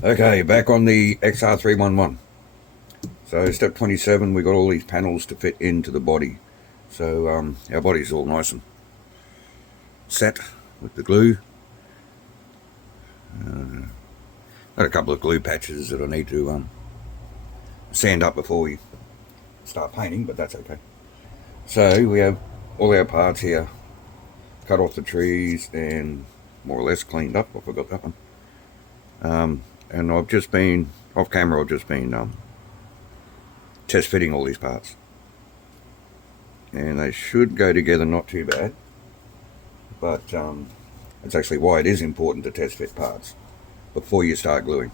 Okay, back on the XR311. So step 27, we got all these panels to fit into the body. So our body's all nice and set with the glue. Got a couple of glue patches that I need to sand up before we start painting, but that's okay. So we have all our parts here, cut off the trees and more or less cleaned up. I forgot that one. And I've just been, off camera, I've just been test fitting all these parts. And they should go together not too bad. But that's actually why it is important to test fit parts before you start gluing.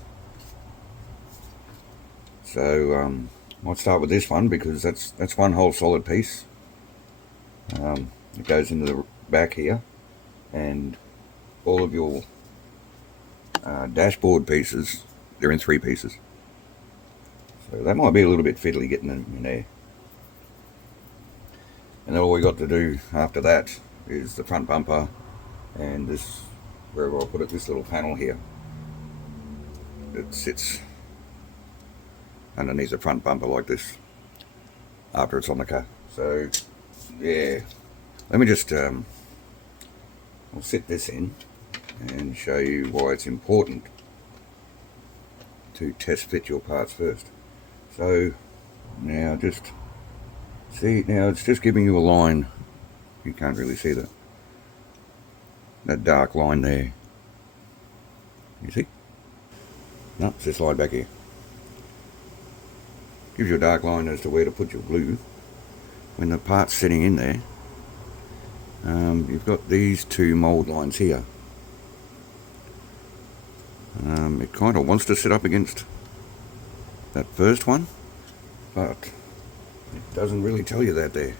So I might start with this one because that's one whole solid piece. It goes into the back here, and all of your dashboard pieces, they're in 3 pieces. So that might be a little bit fiddly getting them in there. And then all we got to do after that is the front bumper and this, wherever I put it, this little panel here. It sits underneath the front bumper like this after it's on the car. So yeah, let me just I'll sit this in and show you why it's important to test fit your parts first. So now just see, now it's just giving you a line. You can't really see that dark line there. You see? No, it's this line back here. Gives you a dark line as to where to put your glue. When the part's sitting in there, you've got these 2 mould lines here. It kind of wants to sit up against that first one, but it doesn't really tell you that there.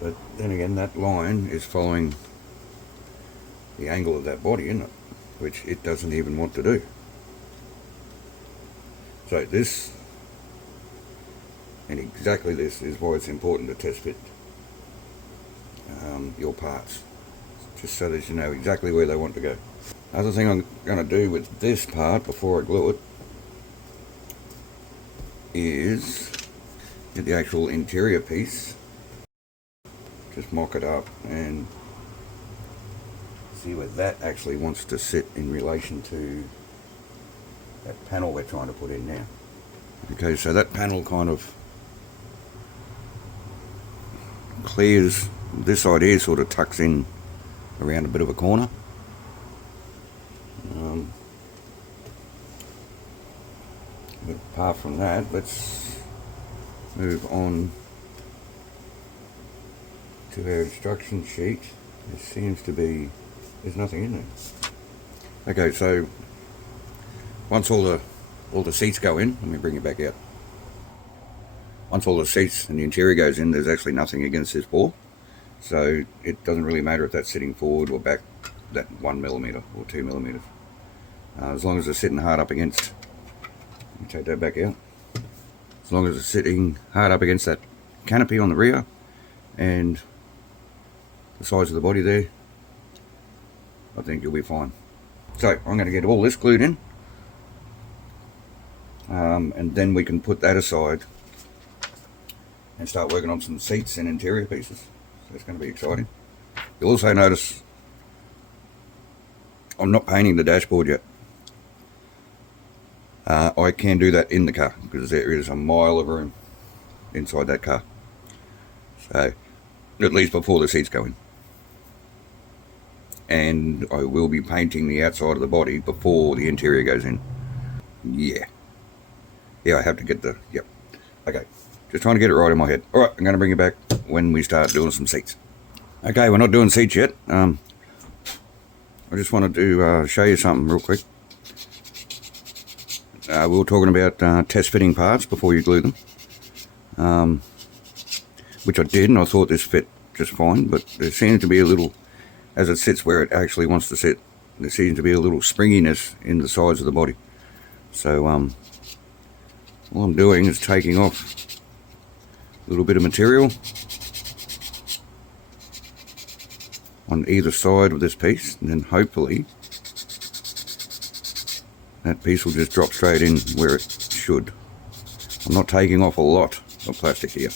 But then again, that line is following the angle of that body, isn't it? Which it doesn't even want to do. So this, and exactly this, is why it's important to test fit your parts, just so that you know exactly where they want to go. Other thing I'm going to do with this part before I glue it is get the actual interior piece, just mock it up and see where that actually wants to sit in relation to that panel we're trying to put in now. Okay, so that panel kind of clears, this side here sort of tucks in around a bit of a corner. But apart from that, let's move on to our instruction sheet. There seems to be, there's nothing in there. Okay, so once all the seats go in, let me bring it back out. Once all the seats and the interior goes in, there's actually nothing against this bore. So it doesn't really matter if that's sitting forward or back that 1mm or 2mm. As long as it's sitting hard up against, let me take that back out. As long as it's sitting hard up against that canopy on the rear and the sides of the body there, I think you'll be fine. So I'm going to get all this glued in, and then we can put that aside and start working on some seats and interior pieces. So it's going to be exciting. You'll also notice I'm not painting the dashboard yet. I can do that in the car because there is a mile of room inside that car. So at least before the seats go in. And I will be painting the outside of the body before the interior goes in. Yeah, I have to get the, yep. Okay, just trying to get it right in my head. Alright, I'm going to bring you back when we start doing some seats. Okay, we're not doing seats yet. I just wanted to show you something real quick. We were talking about test fitting parts before you glue them, which I did, and I thought this fit just fine, but there seems to be a little, as it sits where it actually wants to sit, there seems to be a little springiness in the sides of the body. So all I'm doing is taking off a little bit of material on either side of this piece, and then hopefully that piece will just drop straight in where it should. I'm not taking off a lot of plastic here.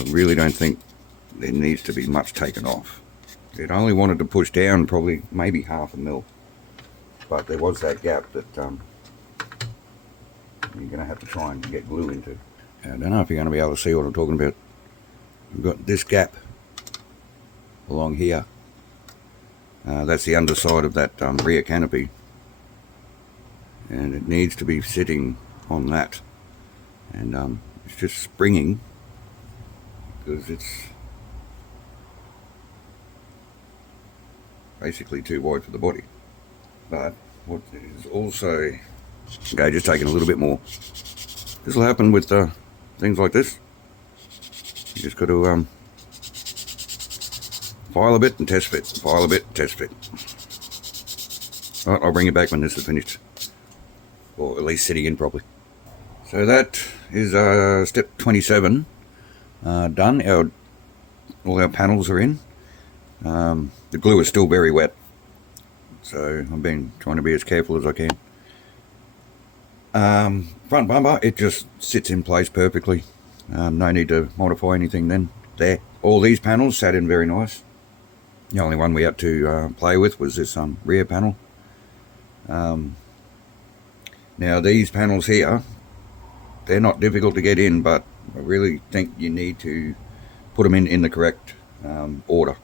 I really don't think there needs to be much taken off. It only wanted to push down probably maybe 1/2 mil, but there was that gap that you're going to have to try and get glue into. I don't know if you're going to be able to see what I'm talking about. We've got this gap along here. That's the underside of that rear canopy, and it needs to be sitting on that, and it's just springing because it's basically too wide for the body. But what is also, okay, just taking a little bit more. This will happen with things like this. You just got to file a bit and test fit, file a bit, test fit. Right, I'll bring it back when this is finished, or at least sitting in properly. So that is step 27 done. All our panels are in. The glue is still very wet, so I've been trying to be as careful as I can. Front bumper, it just sits in place perfectly. No need to modify anything then. There. All these panels sat in very nice. The only one we had to play with was this rear panel. Now these panels here, they're not difficult to get in, but I really think you need to put them in the correct order.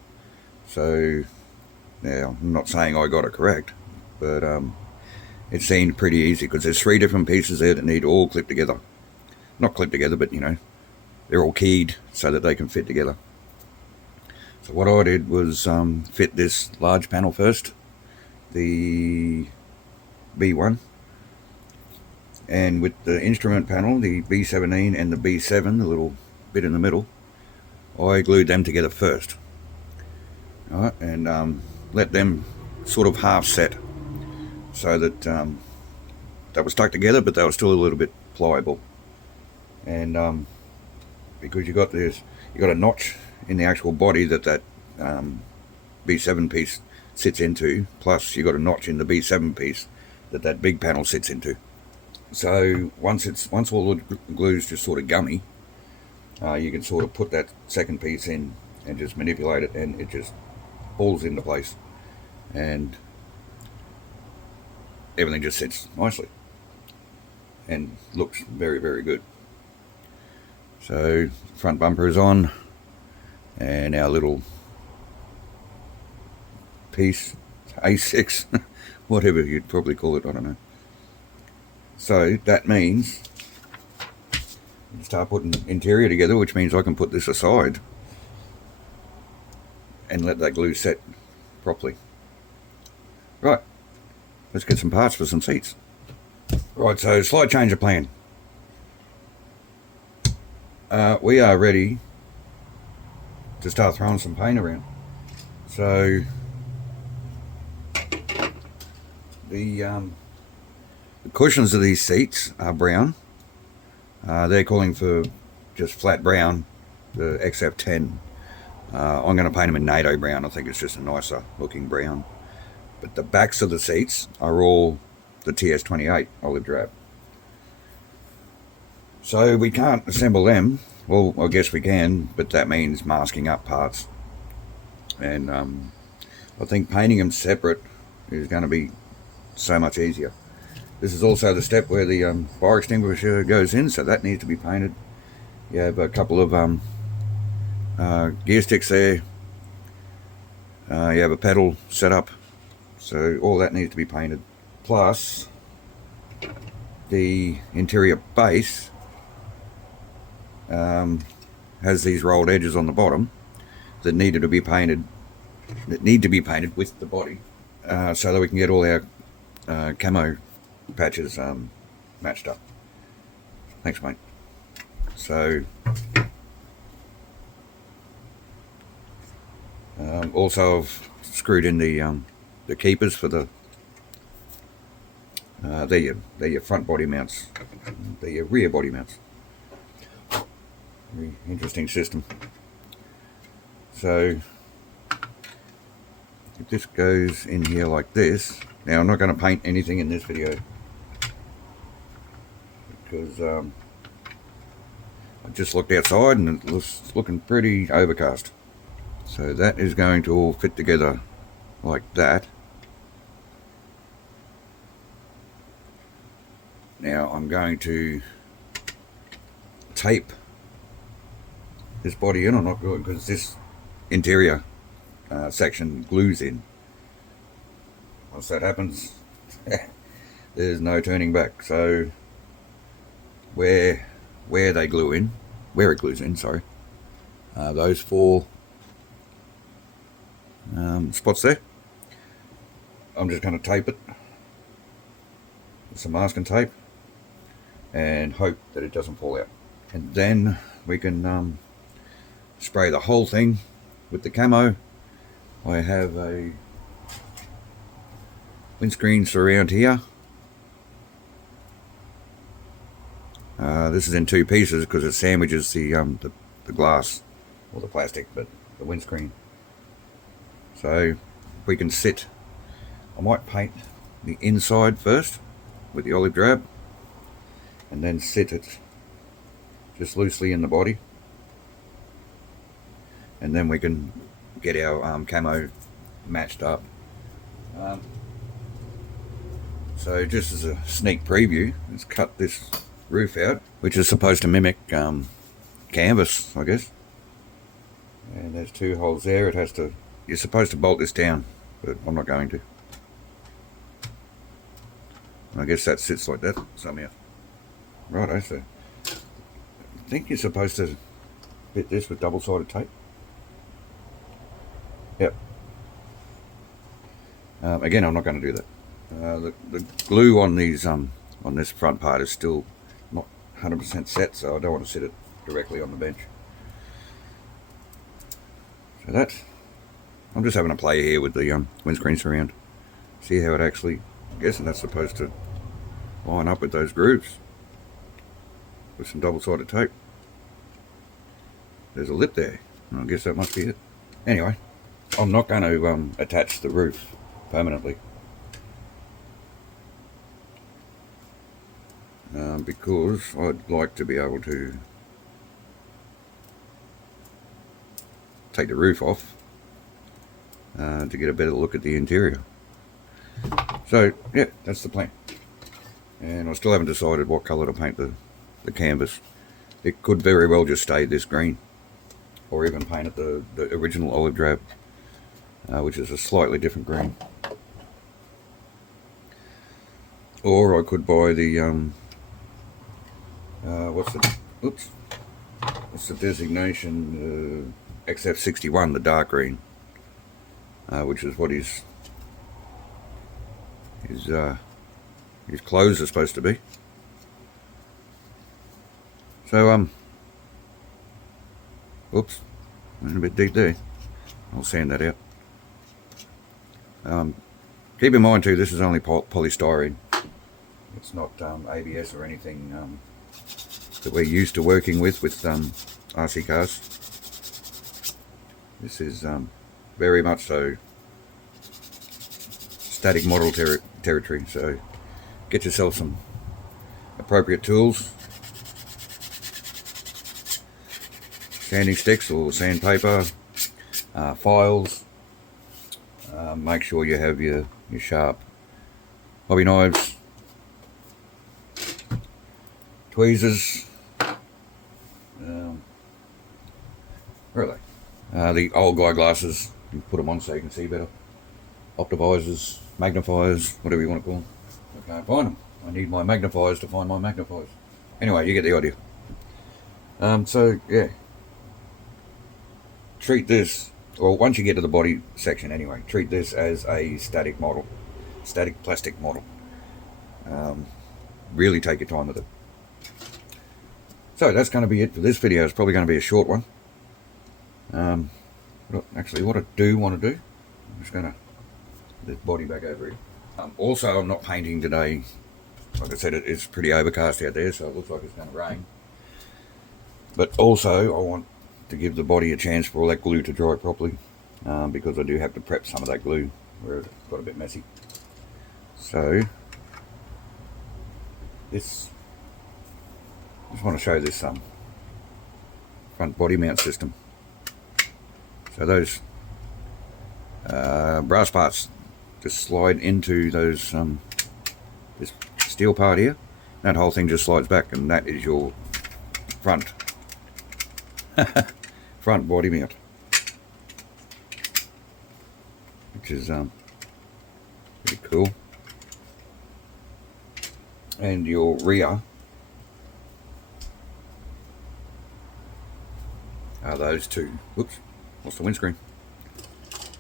So now I'm not saying I got it correct, but it seemed pretty easy because there's 3 different pieces there that need all clipped together. Not clipped together, but you know, they're all keyed so that they can fit together. So what I did was fit this large panel first, the B1, and with the instrument panel, the B17 and the B7, the little bit in the middle, I glued them together first. Alright, and let them sort of half set so that they were stuck together, but they were still a little bit pliable. And because you got a notch in the actual body that B7 piece sits into, plus you got a notch in the B7 piece that big panel sits into. So once all the glue's just sort of gummy, you can sort of put that second piece in and just manipulate it, and it just falls into place, and everything just sits nicely and looks very, very good. So front bumper is on, and our little piece, A6, whatever you'd probably call it, I don't know. So that means you start putting interior together, which means I can put this aside and let that glue set properly. Right, let's get some parts for some seats. Right, so slight change of plan. We are ready to start throwing some paint around. So the cushions of these seats are brown. They're calling for just flat brown, the XR311. I'm going to paint them in NATO brown. I think it's just a nicer looking brown. But the backs of the seats are all the TS28 olive drab. So we can't assemble them. Well, I guess we can, but that means masking up parts. And I think painting them separate is going to be so much easier. This is also the step where the fire extinguisher goes in, so that needs to be painted. You have a couple of gear sticks there. You have a pedal set up, so all that needs to be painted. Plus, the interior base has these rolled edges on the bottom that needed to be painted. That need to be painted with the body, so that we can get all our camo patches matched up. Thanks, mate. So also I've screwed in the keepers for the they're your front body mounts, they're your rear body mounts. Very interesting system. So if this goes in here like this, Now I'm not going to paint anything in this video because I just looked outside and it was looking pretty overcast. So that is going to all fit together like that. Now I'm going to tape this body in. I'm not good because this interior section glues in. Once that happens, there's no turning back. So where they glue in, where it glues in, sorry, those four spots there, I'm just going to tape it with some masking tape and hope that it doesn't fall out. And then we can spray the whole thing with the camo. I have a windscreen surround here. This is in two pieces because it sandwiches the glass or the plastic, but the windscreen. So we can sit. I might paint the inside first with the olive drab, and then sit it just loosely in the body, and then we can get our camo matched up. So just as a sneak preview, let's cut this roof out, which is supposed to mimic canvas, I guess. And there's two holes there. It has to. You're supposed to bolt this down, but I'm not going to. I guess that sits like that somehow. Righto, so I think you're supposed to fit this with double-sided tape. Yep. Again, I'm not going to do that. The glue on these on this front part is still not 100% set, so I don't want to sit it directly on the bench. So that, I'm just having a play here with the windscreen surround. See how it actually, I'm guessing that's supposed to line up with those grooves with some double-sided tape. There's a lip there. I guess that must be it. Anyway, I'm not going to attach the roof permanently. Because I'd like to be able to take the roof off to get a better look at the interior. So yeah, that's the plan. And I still haven't decided what colour to paint the canvas. It could very well just stay this green, or even paint it the original olive drab, which is a slightly different green. Or I could buy the what's the designation? XR311, the dark green, which is what his clothes are supposed to be. So oops, went a bit deep there. I'll sand that out. Keep in mind too, this is only polystyrene. It's not ABS or anything that we're used to working with RC cars. This is very much so static model territory. So get yourself some appropriate tools, sanding sticks or sandpaper, files. Make sure you have your sharp hobby knives, tweezers. Where are they? The old guy glasses. You put them on so you can see better. Optivisors, magnifiers, whatever you want to call them. I can't find them. I need my magnifiers to find my magnifiers. Anyway, you get the idea. So yeah, treat this, or once you get to the body section anyway, treat this as a static model, static plastic model. Really take your time with it. So that's going to be it for this video. It's probably going to be a short one. Actually, what I do want to do, I'm just going to this body back over here. Also, I'm not painting today. Like I said, it's pretty overcast out there, so it looks like it's going to rain. But also, I want to give the body a chance for all that glue to dry properly, because I do have to prep some of that glue where it got a bit messy. So this, I just want to show this front body mount system. So those brass parts just slide into those this steel part here. That whole thing just slides back, and that is your front front body mount, which is pretty cool. And your rear are those two. Whoops, lost the windscreen.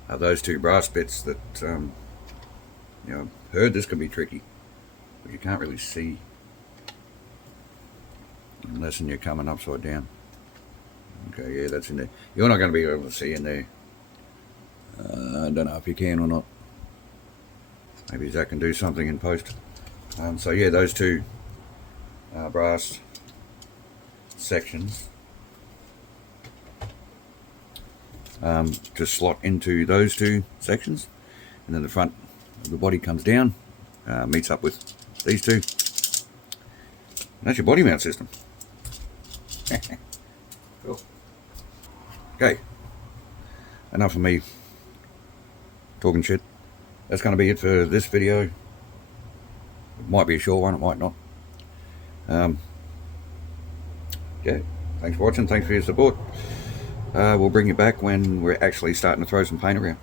Are those two brass bits that you know, I've heard this can be tricky, but you can't really see unless you're coming upside down. Okay, yeah, that's in there. You're not going to be able to see in there. I don't know if you can or not. Maybe Zach can do something in post. So yeah, those two brass sections just slot into those two sections, and then the front of the body comes down, meets up with these two. And that's your body mount system. Cool. Okay, enough of me talking shit. That's going to be it for this video. It might be a short one, it might not. Yeah, thanks for watching, thanks for your support. We'll bring you back when we're actually starting to throw some paint around.